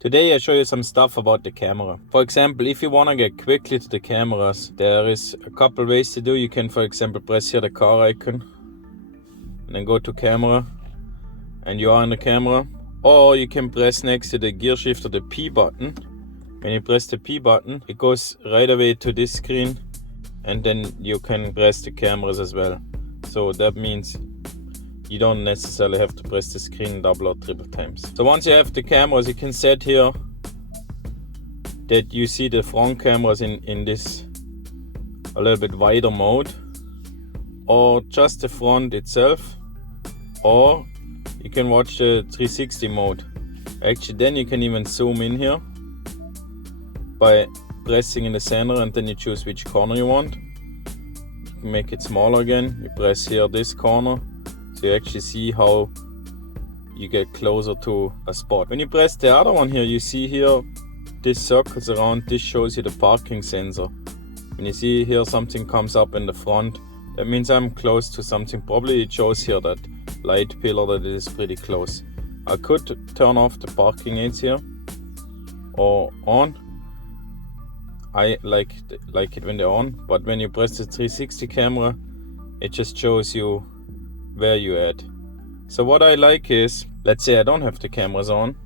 Today I show you some stuff about the camera. For example, if you want to get quickly to the cameras, there is a couple ways to do. You can, for example, press here the car icon and then go to camera and you are in the camera. Or you can press next to the gear shifter the P button. When you press the P button, it goes right away to this screen and then you can press the cameras as well. So that means you don't necessarily have to press the screen double or triple times. So once you have the cameras, you can set here that you see the front cameras in this a little bit wider mode, or just the front itself, or you can watch the 360 mode. Actually, then you can even zoom in here by pressing in the center and then you choose which corner you want. You can make it smaller again. You press here this corner, so you actually see how you get closer to a spot. When you press the other one here, you see here this circles around. This shows you the parking sensor. When you see here something comes up in the front, that means I'm close to something. Probably it shows here that light pillar that it is pretty close. I could turn off the parking aids here or on. I like it when they're on, but when you press the 360 camera, it just shows you where you're at. So what I like is, let's say I don't have the cameras on,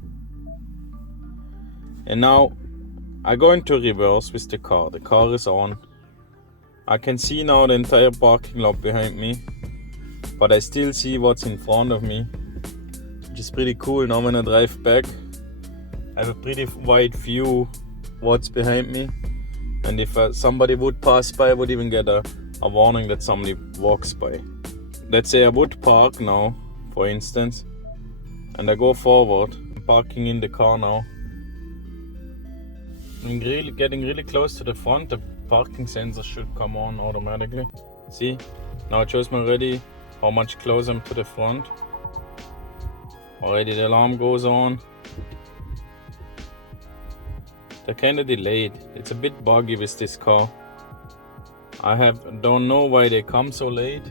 and now I go into reverse with the car. The car is on. I can see now the entire parking lot behind me, but I still see what's in front of me, which is pretty cool. Now when I drive back, I have a pretty wide view what's behind me, and if somebody would pass by, I would even get a warning that somebody walks by. Let's say I would park now, for instance, and I go forward. I'm parking in the car now. I'm getting really close to the front. The parking sensor should come on automatically. See? Now it shows me already how much closer I'm to the front. Already the alarm goes on. They're kind of delayed. It's a bit buggy with this car. Don't know why they come so late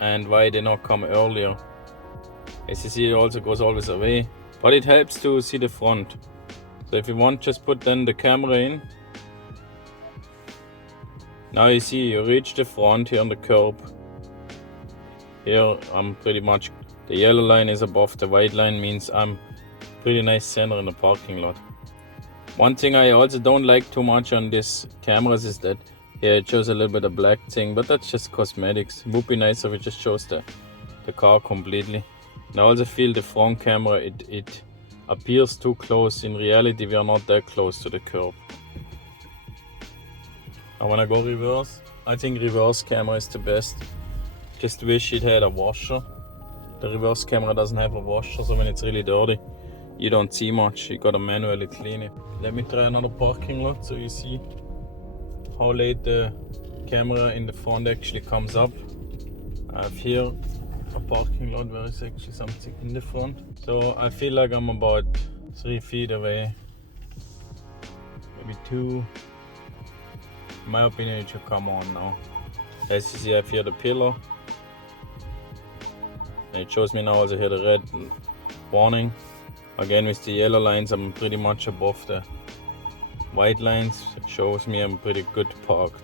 and why they not come earlier. As you see, it also goes always away, but it helps to see the front. So if you want, just put then the camera in. Now you see you reach the front here on the curb. Here I'm pretty much, the yellow line is above the white line, means I'm pretty nice center in the parking lot. One thing I also don't like too much on these cameras is that here it shows a little bit of black thing, but that's just cosmetics. It would be nice if it just shows the car completely. And I also feel the front camera, it appears too close. In reality, we are not that close to the curb. I want to go reverse. I think reverse camera is the best. Just wish it had a washer. The reverse camera doesn't have a washer, so when it's really dirty, you don't see much. You gotta manually clean it. Let me try another parking lot so you see how late the camera in the front actually comes up. I have here a parking lot where is actually something in the front. So I feel like I'm about 3 feet away, maybe 2. In my opinion, it should come on now. As you see, I have here the pillar. And it shows me now also here the red warning. Again, with the yellow lines, I'm pretty much above the white lines. It shows me I'm pretty good parked.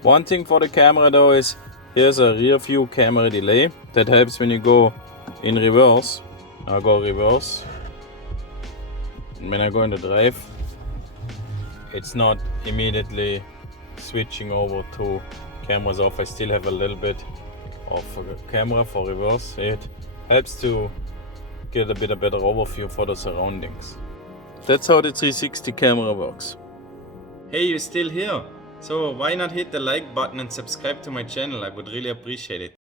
One thing for the camera though is, here's a rear view camera delay. That helps when you go in reverse. I'll go reverse. And when I go into drive, it's not immediately switching over to cameras off. I still have a little bit of camera for reverse. It helps to get a bit of better overview for the surroundings. That's how the 360 camera works. Hey, you're still here? So why not hit the like button and subscribe to my channel? I would really appreciate it.